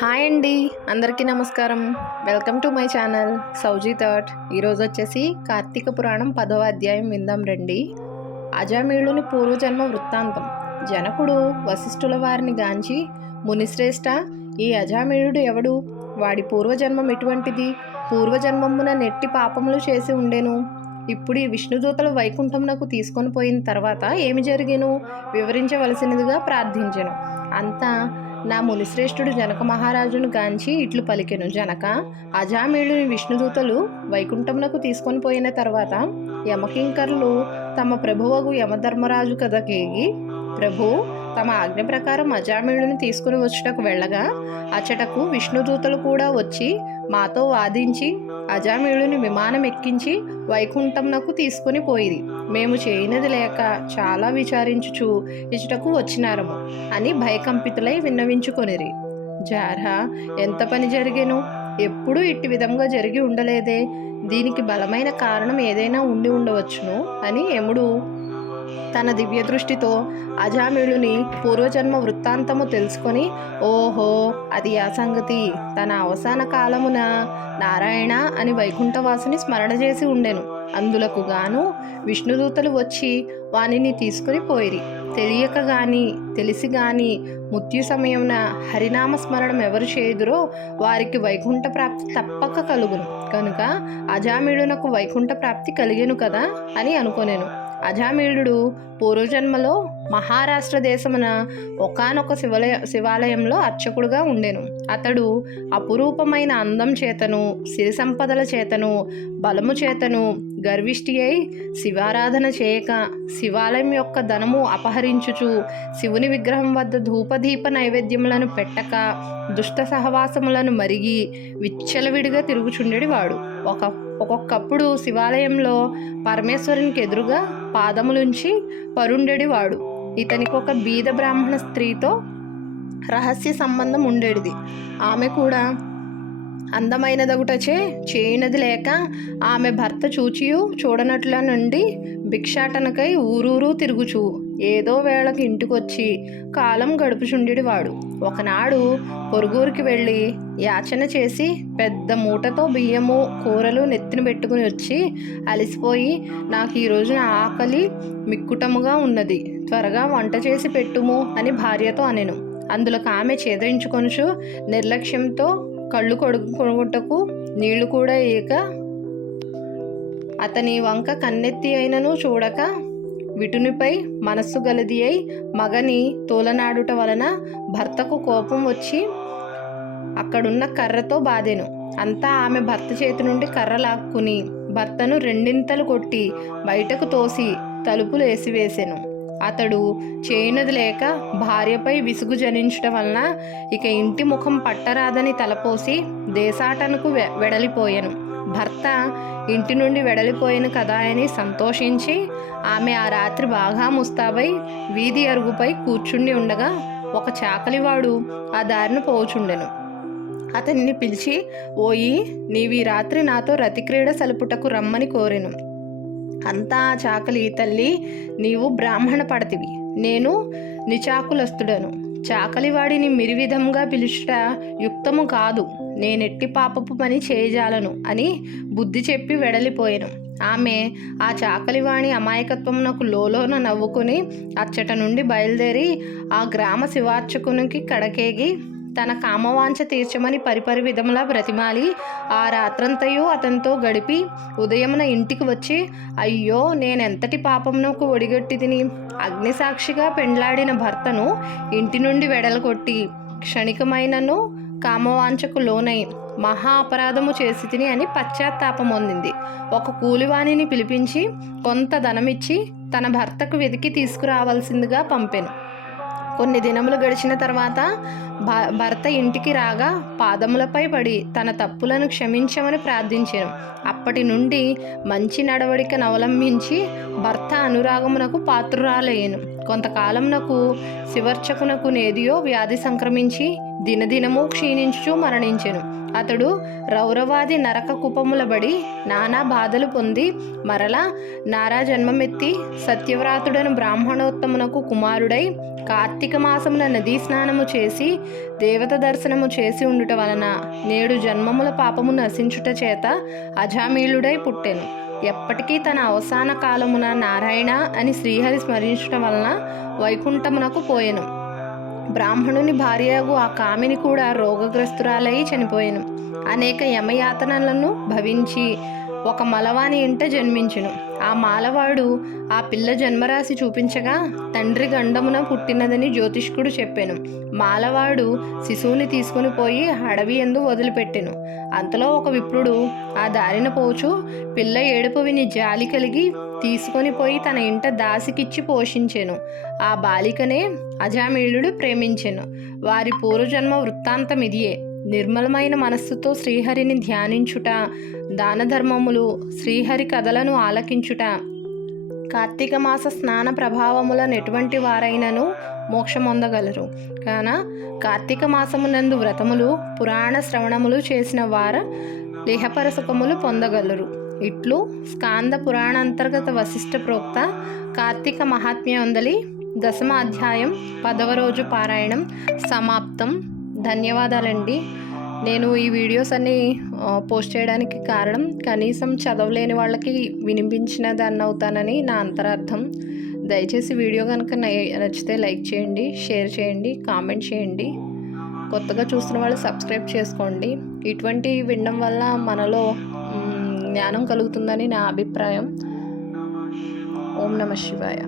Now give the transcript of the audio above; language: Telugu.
హాయ్ అండి, అందరికీ నమస్కారం. Welcome to my channel Souji thought. ఈరోజు వచ్చేసి కార్తీక పురాణం 10వ అధ్యాయం విందాం రండి. అజామీళుని పూర్వజన్మ వృత్తాంతం. జనకుడు వశిష్ఠుల వారిని గాంచి, మునిశ్రేష్ఠ, ఈ అజామీళుడు ఎవడు? వాడి పూర్వజన్మం ఎటువంటిది? పూర్వజన్మమున నెట్టి పాపములు చేసి ఉండెను. ఇప్పుడు ఈ విష్ణుదూతలు వైకుంఠమునకు తీసుకొని పోయిన తర్వాత ఏమి జరిగేను వివరించవలసినదిగా ప్రార్థించెను. అంతా నా మునిశ్రేష్ఠుడు జనక మహారాజును గాంచి ఇట్లు పలికెను. జనక, అజామీళుని విష్ణుదూతలు వైకుంఠమునకు తీసుకొని పోయిన తర్వాత యమకింకరులు తమ ప్రభువగు యమధర్మరాజు కథకేగి, ప్రభు తమ ఆజ్ఞ ప్రకారం అజామీళుని తీసుకుని వచ్చుటకు వెళ్ళగా అచ్చటకు విష్ణుదూతలు కూడా వచ్చి మాతో వాదించి అజామీళుని విమానం ఎక్కించి వైకుంఠంనకు తీసుకుని పోయిరి. మేము చేయనది లేక చాలా విచారించుచు ఇచ్చటకు వచ్చినారము అని భయకంపితులై విన్నవించుకొనిరి. జారా, ఎంత పని జరిగేను! ఎప్పుడూ ఇట్టి విధంగా జరిగి ఉండలేదే. దీనికి బలమైన కారణం ఏదైనా ఉండి ఉండవచ్చును అని యముడు తన దివ్య దృష్టితో అజామీళుని పూర్వజన్మ వృత్తాంతము తెలుసుకొని, ఓహో, అది ఆ సంగతి. తన అవసాన కాలమున నారాయణ అని వైకుంఠవాసుని స్మరణ చేసి ఉండెను. అందులకు గాను విష్ణుదూతలు వచ్చి వానిని తీసుకుని పోయిరి. తెలియక గాని తెలిసి గాని మృత్యు సమయమున హరినామ స్మరణం ఎవరు చేయుదురో వారికి వైకుంఠ ప్రాప్తి తప్పక కలుగును. కనుక అజామీళునకు వైకుంఠ ప్రాప్తి కలిగెను కదా అని అనుకొనెను. అజామీళుడు పూర్వజన్మలో మహారాష్ట్ర దేశమున ఒకానొక శివాలయంలో అర్చకుడుగా ఉండెను. అతడు అపురూపమైన అందం చేతను, సిరి సంపదల చేతను, బలము చేతను గర్విష్ఠి అయి శివారాధన చేయక, శివాలయం యొక్క ధనము అపహరించుచు, శివుని విగ్రహం వద్ద ధూపదీప నైవేద్యములను పెట్టక, దుష్ట సహవాసములను మరిగి విచ్చలవిడిగా తిరుగుచుండెడి వాడు. ఒక్కొక్కప్పుడు శివాలయంలో పరమేశ్వరునికి ఎదురుగా పాదములుంచి పరుండెడివాడు. ఇతనికి ఒక బీద బ్రాహ్మణ స్త్రీతో రహస్య సంబంధం ఉండేది. ఆమె కూడా అందమైనదగుటచే చేయనది లేక ఆమె భర్త చూచియు చూడనట్ల నుండి భిక్షాటనకై ఊరూరు తిరుగుచు ఏదో వేళకి ఇంటికొచ్చి కాలం గడుపుచుండెడివాడు. ఒకనాడు పొరుగురికి వెళ్ళి యాచన చేసి పెద్ద మూటతో బియ్యము కూరలు నెత్తిన పెట్టుకుని వచ్చి అలసిపోయి, నాకు ఈ రోజున ఆకలి మిక్కుటముగా ఉన్నది, త్వరగా వంట చేసి పెట్టుము అని భార్యతో అనెను. అందులోకి ఆమె చేదరించుకొనుచు నిర్లక్ష్యంతో కళ్ళు కొడుకుటకు నీళ్లు కూడా ఏక అతని వంక కన్నెత్తి అయినను చూడక విటునిపై మనస్సు గలది అయి మగని తోలనాడుట వలన భర్తకు కోపం వచ్చి అక్కడున్న కర్రతో బాధెను. అంతా ఆమె భర్త చేతి నుండి కర్ర లాక్కుని భర్తను రెండింతలు కొట్టి బయటకు తోసి తలుపులు వేసివేసెను. అతడు చేయనది లేక భార్యపై విసుగు జనించడం వలన ఇక ఇంటి ముఖం పట్టరాదని తలపోసి దేశాటనకు వెడలిపోయాను. భర్త ఇంటి నుండి వెడలిపోయాను కదా అని సంతోషించి ఆమె ఆ రాత్రి బాగా ముస్తాబై వీధి అరుగుపై కూర్చుండి ఉండగా ఒక చాకలివాడు ఆ దారిన పోచుండెను. అతన్ని పిలిచి, ఓయి, నీవీ రాత్రి నాతో రతిక్రీడ సలుపుటకు రమ్మని కోరెను. అంతా చాకలి, తల్లి, నీవు బ్రాహ్మణ పడతివి, నేను నిచాకులస్తుడను. చాకలివాడిని మిరివిధంగా పిలుచుట యుక్తము కాదు, నేనెట్టి పాపపు పని చేయజాలను అని బుద్ధి చెప్పి వెడలిపోయాను. ఆమె ఆ చాకలివాణి అమాయకత్వమునకు లోలోన నవ్వుకుని అచ్చట నుండి బయలుదేరి ఆ గ్రామ శివార్చకునికి కడకేగి తన కామవాంఛ తీర్చమని పరిపరి విధములా బ్రతిమాలి ఆ రాత్రంతయు అతనితో గడిపి ఉదయమున ఇంటికి వచ్చి, అయ్యో, నేనెంతటి పాపమునకు ఒడిగట్టి తిని అగ్నిసాక్షిగా పెండ్లాడిన భర్తను ఇంటి నుండి వెడలగొట్టి క్షణికమైనను కామవాంఛకు లోనై మహా అపరాధము చేసి తిని అని పశ్చాత్తాపం పొందింది. ఒక కూలివాణిని పిలిపించి కొంత ధనమిచ్చి తన భర్తకు వెతికి తీసుకురావాల్సిందిగా పంపెను. కొన్ని దినములు గడిచిన తర్వాత భర్త ఇంటికి రాగా పాదములపై పడి తన తప్పులను క్షమించమని ప్రార్థించాను. అప్పటి నుండి మంచి నడవడికను అవలంబించి భర్త అనురాగమునకు పాత్రురాలయ్యను. కొంతకాలంనకు శివర్చకునకు నేదియో వ్యాధి సంక్రమించి దినదినము క్షీణించుచు మరణించెను. అతడు రౌరవాది నరక కుపములబడి నానా బాధలు పొంది మరలా నారా జన్మమెత్తి సత్యవ్రాతుడను బ్రాహ్మణోత్తమునకు కుమారుడై కార్తీక మాసమున నదీ స్నానము చేసి దేవత దర్శనము చేసి ఉండుట వలన నేడు జన్మముల పాపము నశించుట చేత అజామీళుడై పుట్టెను. ఎప్పటికీ తన అవసాన కాలమున నారాయణ అని శ్రీహరి స్మరించటం వలన వైకుంఠమునకు పోయెను. బ్రాహ్మణుని భార్యగు ఆ కామిని కూడా రోగగ్రస్తురాలై చనిపోయెను. అనేక యమయాతనలను భవించి ఒక మలవాని ఇంట జన్మించెను. ఆ మాలవాడు ఆ పిల్ల జన్మరాశి చూపించగా తండ్రి గండమున పుట్టినదని జ్యోతిష్కుడు చెప్పెను. మాలవాడు శిశువుని తీసుకుని పోయి అడవి యందు వదిలిపెట్టెను. అంతలో ఒక విప్రుడు ఆ దారిన పోచు పిల్ల ఏడుపు విని జాలి కలిగి తీసుకొని పోయి తన ఇంట దాసికిచ్చి పోషించెను. ఆ బాలికనే అజామీళుడు ప్రేమించెను. వారి పూర్వజన్మ వృత్తాంతం ఇదియే. నిర్మలమైన మనస్సుతో శ్రీహరిని ధ్యానించుట, దాన ధర్మములు, శ్రీహరి కథలను ఆలకించుట, కార్తీక మాస స్నాన ప్రభావములను ఎటువంటి వారైనను మోక్షమొందగలరు. కాన కార్తీక మాసమునందు వ్రతములు, పురాణ శ్రవణములు చేసిన వార లిహపర సుఖములు పొందగలరు. ఇట్లు స్కాంద పురాణాంతర్గత వశిష్ఠ ప్రోక్త కార్తీక మహాత్మ్యందలి 10వ అధ్యాయం 10వ రోజు పారాయణం సమాప్తం. ధన్యవాదాలండి. నేను ఈ వీడియోస్ అన్నీ పోస్ట్ చేయడానికి కారణం కనీసం చదవలేని వాళ్ళకి వినిపించిన దాన్ని అవుతానని నా అంతరార్థం. దయచేసి వీడియో కనుక నచ్చితే లైక్ చేయండి, షేర్ చేయండి, కామెంట్ చేయండి. కొత్తగా చూస్తున్న వాళ్ళు సబ్స్క్రైబ్ చేసుకోండి. ఇటువంటి వినడం వల్ల మనలో జ్ఞానం కలుగుతుందని నా అభిప్రాయం. ఓం నమః శివాయ.